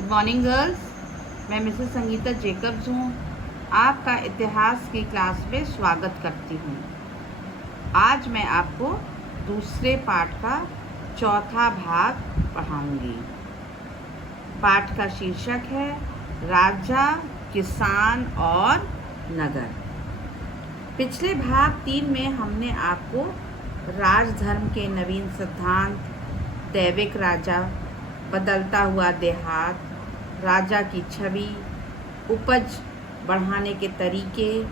Good morning girls, मैं Mrs Sangeeta Jacob's हूँ। आपका इतिहास की क्लास में स्वागत करती हूँ। आज मैं आपको दूसरे पाठ का चौथा भाग पढ़ाऊँगी। पाठ का शीर्षक है राजा, किसान और नगर। पिछले भाग 3 में हमने आपको राजधर्म के नवीन सिद्धांत, दैविक राजा, बदलता हुआ देहात, राजा की छवि, उपज बढ़ाने के तरीके,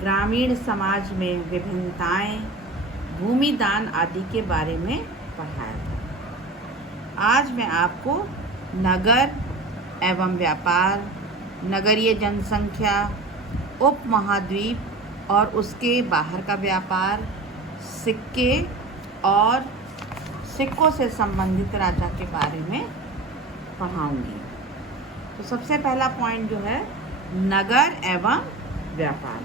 ग्रामीण समाज में विभिन्नताएं, भूमि दान आदि के बारे में पढ़ाया था। आज मैं आपको नगर एवं व्यापार, नगरीय जनसंख्या, उपमहाद्वीप और उसके बाहर का व्यापार, सिक्के और सिक्कों से संबंधित राजा के बारे में पढ़ाऊंगी। तो सबसे पहला पॉइंट जो है नगर एवं व्यापार।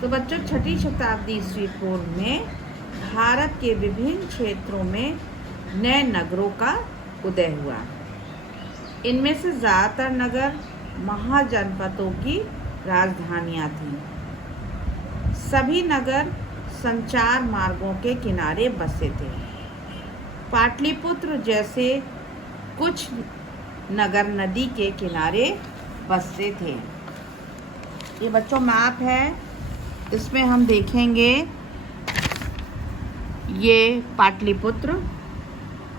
तो बच्चों, 6ठी शताब्दी ईस्वी पूर्व में भारत के विभिन्न क्षेत्रों में नए नगरों का उदय हुआ। इनमें से ज़्यादातर नगर महाजनपदों की राजधानियां थीं। सभी नगर संचार मार्गों के किनारे बसे थे। पाटलिपुत्र जैसे कुछ नगर नदी के किनारे बसते थे। ये बच्चों मैप है, इसमें हम देखेंगे ये पाटलिपुत्र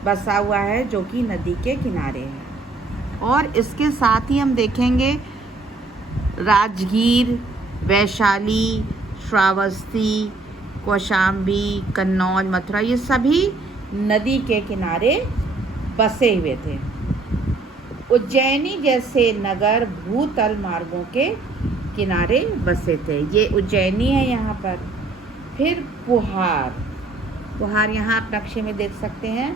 बसा हुआ है जो कि नदी के किनारे है। और इसके साथ ही हम देखेंगे राजगीर, वैशाली, श्रावस्ती, कौशाम्बी, कन्नौज, मथुरा, ये सभी नदी के किनारे बसे हुए थे। उज्जैनी जैसे नगर भूतल मार्गों के किनारे बसे थे। ये उज्जैनी है यहाँ पर। फिर पुहार यहाँ आप नक्शे में देख सकते हैं।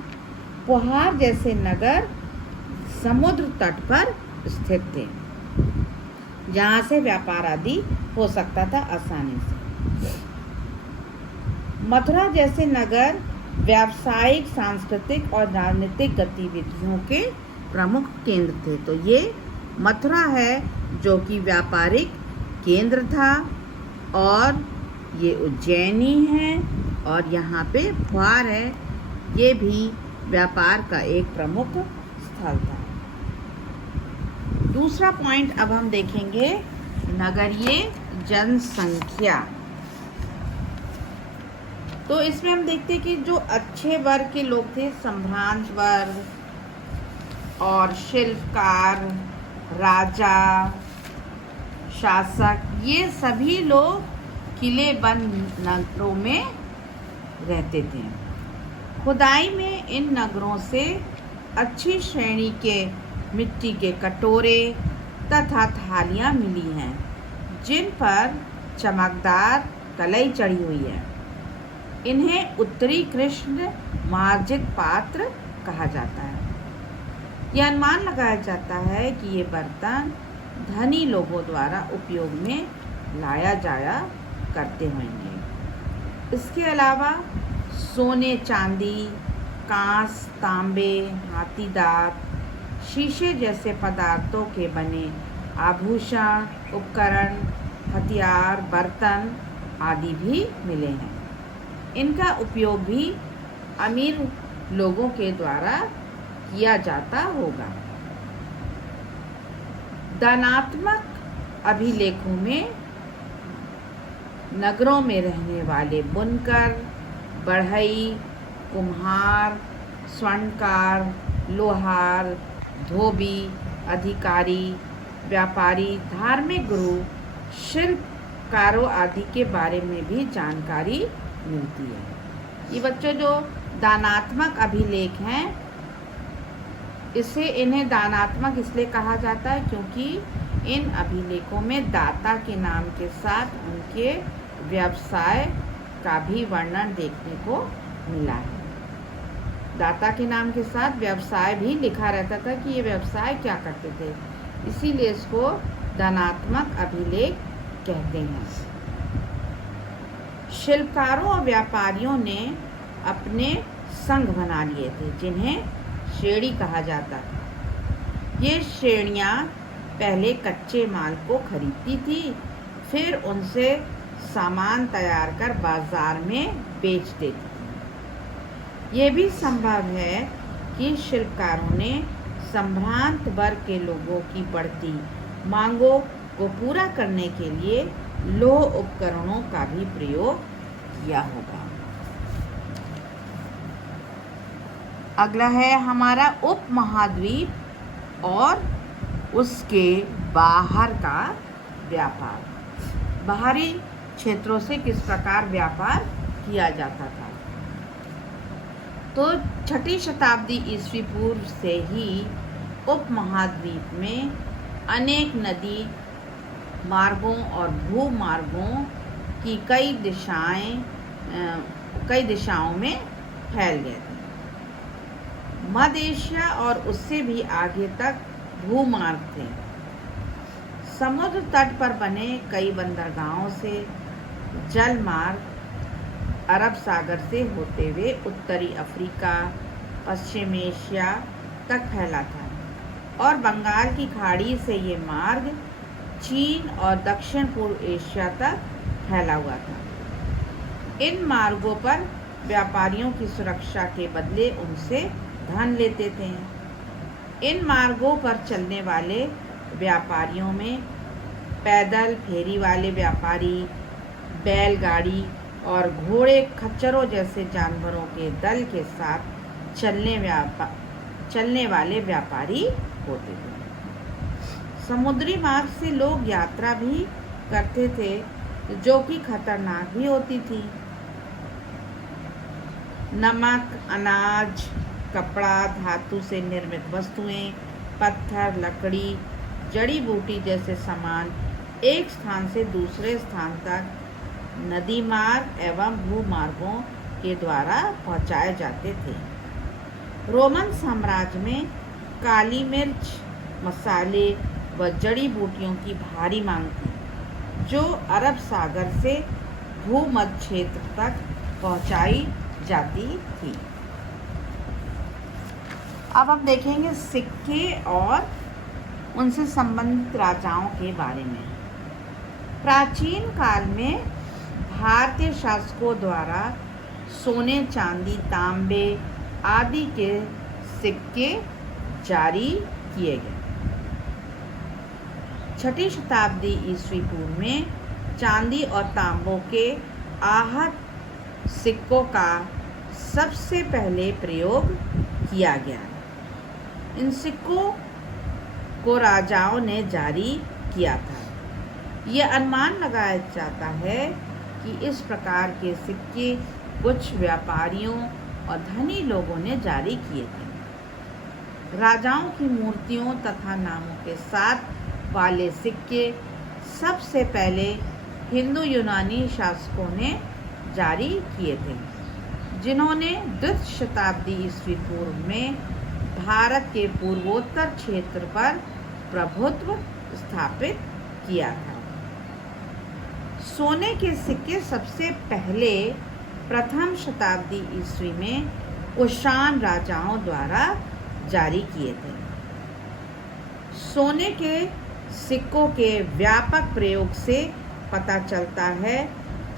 पुहार जैसे नगर समुद्र तट पर स्थित थे, जहाँ से व्यापार आदि हो सकता था आसानी से। मथुरा जैसे नगर व्यावसायिक, सांस्कृतिक और राजनीतिक गतिविधियों के प्रमुख केंद्र थे। तो ये मथुरा है जो कि व्यापारिक केंद्र था, और ये उज्जैनी है, और यहाँ पे पुहार है, ये भी व्यापार का एक प्रमुख स्थल था। दूसरा पॉइंट अब हम देखेंगे नगरीय जनसंख्या। तो इसमें हम देखते हैं कि जो अच्छे वर्ग के लोग थे, सम्भ्रांत वर्ग और शिल्पकार, राजा, शासक, ये सभी लोग किले बंद नगरों में रहते थे। खुदाई में इन नगरों से अच्छी श्रेणी के मिट्टी के कटोरे तथा थालियाँ मिली हैं, जिन पर चमकदार कलई चढ़ी हुई है। इन्हें उत्तरी कृष्ण मार्जित पात्र कहा जाता है। यह अनुमान लगाया जाता है कि ये बर्तन धनी लोगों द्वारा उपयोग में लाया जाया करते होंगे। इसके अलावा सोने, चांदी, कांस, तांबे, हाथी दांत, शीशे जैसे पदार्थों के बने आभूषण, उपकरण, हथियार, बर्तन आदि भी मिले हैं। इनका उपयोग भी अमीर लोगों के द्वारा किया जाता होगा। दानात्मक अभिलेखों में नगरों में रहने वाले बुनकर, बढ़ई, कुम्हार, स्वर्णकार, लोहार, धोबी, अधिकारी, व्यापारी, धार्मिक गुरु, शिल्पकारों आदि के बारे में भी जानकारी मिलती है। ये बच्चों जो दानात्मक अभिलेख हैं, इन्हें दानात्मक इसलिए कहा जाता है क्योंकि इन अभिलेखों में दाता के नाम के साथ उनके व्यवसाय का भी वर्णन देखने को मिला है। दाता के नाम के साथ व्यवसाय भी लिखा रहता था कि ये व्यवसाय क्या करते थे, इसीलिए इसको दानात्मक अभिलेख कहते हैं। शिल्पकारों और व्यापारियों ने अपने संघ बना लिए थे, जिन्हें श्रेणी कहा जाता था। ये श्रेणियाँ पहले कच्चे माल को खरीदती थी, फिर उनसे सामान तैयार कर बाजार में बेच देती थी। ये भी संभव है कि शिल्पकारों ने संभ्रांत वर्ग के लोगों की बढ़ती मांगों को पूरा करने के लिए लौह उपकरणों का भी प्रयोग किया होगा। अगला है हमारा उपमहाद्वीप और उसके बाहर का व्यापार। बाहरी क्षेत्रों से किस प्रकार व्यापार किया जाता था। तो 6ठी शताब्दी ईस्वी पूर्व से ही उपमहाद्वीप में अनेक नदी मार्गों और भूमार्गों की कई दिशाओं में फैल गए थे। मध्य एशिया और उससे भी आगे तक भूमार्ग थे। समुद्र तट पर बने कई बंदरगाहों से जल मार्ग अरब सागर से होते हुए उत्तरी अफ्रीका, पश्चिम एशिया तक फैला था और बंगाल की खाड़ी से ये मार्ग चीन और दक्षिण पूर्व एशिया तक फैला हुआ था। इन मार्गों पर व्यापारियों की सुरक्षा के बदले उनसे धन लेते थे। इन मार्गों पर चलने वाले व्यापारियों में पैदल फेरी वाले व्यापारी, बैलगाड़ी और घोड़े खच्चरों जैसे जानवरों के दल के साथ चलने वाले व्यापारी होते थे। समुद्री मार्ग से लोग यात्रा भी करते थे, जो कि खतरनाक भी होती थी। नमक, अनाज, कपड़ा, धातु से निर्मित वस्तुएं, पत्थर, लकड़ी, जड़ी बूटी जैसे सामान एक स्थान से दूसरे स्थान तक नदी मार्ग एवं भूमार्गों के द्वारा पहुंचाए जाते थे। रोमन साम्राज्य में काली मिर्च, मसाले व जड़ी बूटियों की भारी मांग थी, जो अरब सागर से भूमध्य क्षेत्र तक पहुंचाई जाती थी। अब हम देखेंगे सिक्के और उनसे संबंधित राजाओं के बारे में। प्राचीन काल में भारतीय शासकों द्वारा सोने, चांदी, तांबे आदि के सिक्के जारी किए गए। 6ठी शताब्दी ईस्वी पूर्व में चांदी और तांबों के आहत सिक्कों का सबसे पहले प्रयोग किया गया। इन सिक्कों को राजाओं ने जारी किया था। यह अनुमान लगाया जाता है कि इस प्रकार के सिक्के कुछ व्यापारियों और धनी लोगों ने जारी किए थे। राजाओं की मूर्तियों तथा नामों के साथ वाले सिक्के सबसे पहले हिंदू यूनानी शासकों ने जारी किए थे, जिन्होंने 2री शताब्दी ईस्वी पूर्व में भारत के पूर्वोत्तर क्षेत्र पर प्रभुत्व स्थापित किया था। सोने के सिक्के सबसे पहले प्रथम शताब्दी ईस्वी में कुषाण राजाओं द्वारा जारी किए थे। सोने के सिक्कों के व्यापक प्रयोग से पता चलता है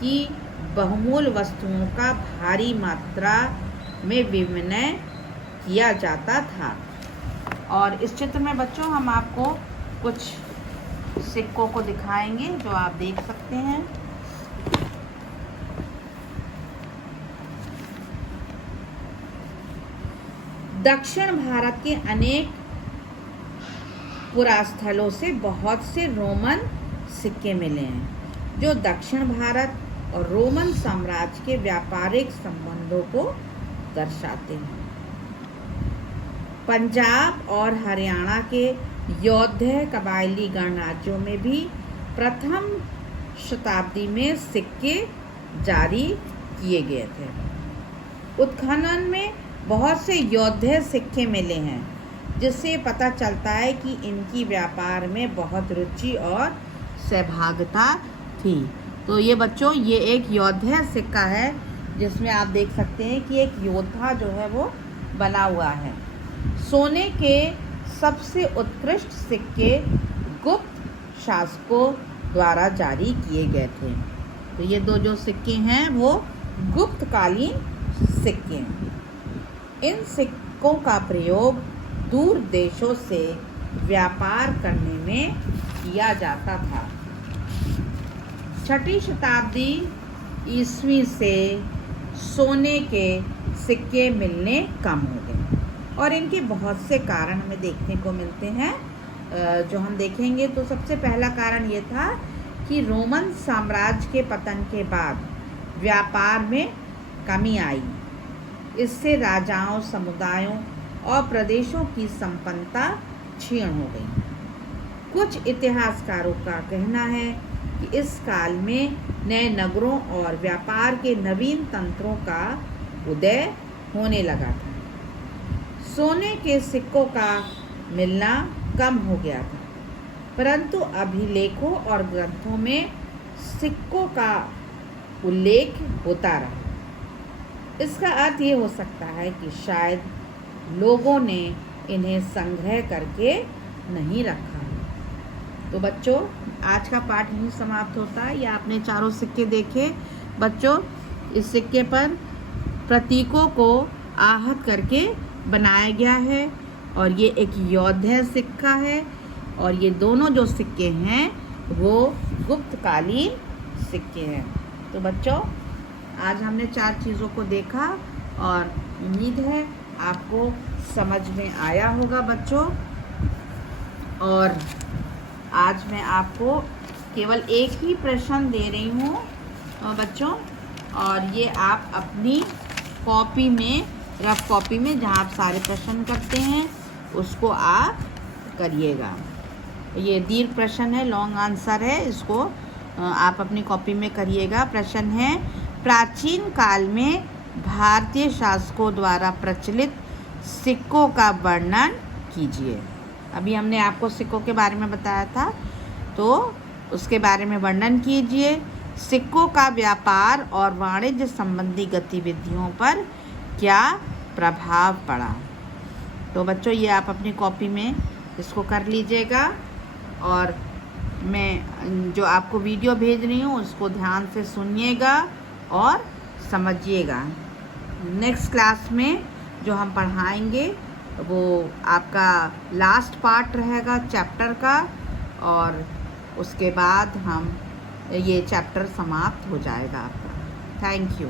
कि बहुमूल्य वस्तुओं का भारी मात्रा में विनिमय किया जाता था। और इस चित्र में बच्चों हम आपको कुछ सिक्कों को दिखाएंगे जो आप देख सकते हैं। दक्षिण भारत के अनेक पुरास्थलों से बहुत से रोमन सिक्के मिले हैं, जो दक्षिण भारत और रोमन साम्राज्य के व्यापारिक संबंधों को दर्शाते हैं। पंजाब और हरियाणा के यौध्य कबायली गणराज्यों में भी प्रथम शताब्दी में सिक्के जारी किए गए थे। उत्खनन में बहुत से यौध्य सिक्के मिले हैं, जिससे पता चलता है कि इनकी व्यापार में बहुत रुचि और सहभागिता थी। तो ये बच्चों, ये एक यौध्य सिक्का है, जिसमें आप देख सकते हैं कि एक योद्धा जो है वो बना हुआ है। सोने के सबसे उत्कृष्ट सिक्के गुप्त शासकों द्वारा जारी किए गए थे। तो ये दो जो सिक्के हैं वो गुप्तकालीन सिक्के हैं। इन सिक्कों का प्रयोग दूर देशों से व्यापार करने में किया जाता था। 6वीं शताब्दी ईस्वी से सोने के सिक्के मिलने कम हो गए और इनके बहुत से कारण हमें देखने को मिलते हैं, जो हम देखेंगे। तो सबसे पहला कारण ये था कि रोमन साम्राज्य के पतन के बाद व्यापार में कमी आई। इससे राजाओं, समुदायों और प्रदेशों की संपन्नता क्षीण हो गई। कुछ इतिहासकारों का कहना है कि इस काल में नए नगरों और व्यापार के नवीन तंत्रों का उदय होने लगा था। सोने के सिक्कों का मिलना कम हो गया था, परंतु अभिलेखों और ग्रंथों में सिक्कों का उल्लेख होता रहा। इसका अर्थ ये हो सकता है कि शायद लोगों ने इन्हें संग्रह करके नहीं रखा। तो बच्चों, आज का पाठ यहीं समाप्त होता है। ये आपने चारों सिक्के देखे। बच्चों, इस सिक्के पर प्रतीकों को आहत करके बनाया गया है और ये एक योद्धा सिक्का है और ये दोनों जो सिक्के हैं वो गुप्तकालीन सिक्के हैं। तो बच्चों, आज हमने 4 चीज़ों को देखा और उम्मीद है आपको समझ में आया होगा बच्चों। और आज मैं आपको केवल एक ही प्रश्न दे रही हूँ बच्चों, और ये आप अपनी कॉपी में, रफ कॉपी में जहाँ आप सारे प्रश्न करते हैं उसको आप करिएगा। ये दीर्घ प्रश्न है, लॉन्ग आंसर है, इसको आप अपनी कॉपी में करिएगा। प्रश्न है, प्राचीन काल में भारतीय शासकों द्वारा प्रचलित सिक्कों का वर्णन कीजिए। अभी हमने आपको सिक्कों के बारे में बताया था, तो उसके बारे में वर्णन कीजिए। सिक्कों का व्यापार और वाणिज्य संबंधी गतिविधियों पर क्या प्रभाव पड़ा। तो बच्चों, ये आप अपनी कॉपी में इसको कर लीजिएगा और मैं जो आपको वीडियो भेज रही हूँ उसको ध्यान से सुनिएगा और समझिएगा। नेक्स्ट क्लास में जो हम पढ़ाएंगे वो आपका लास्ट पार्ट रहेगा चैप्टर का, और उसके बाद हम ये चैप्टर समाप्त हो जाएगा आपका। Thank you.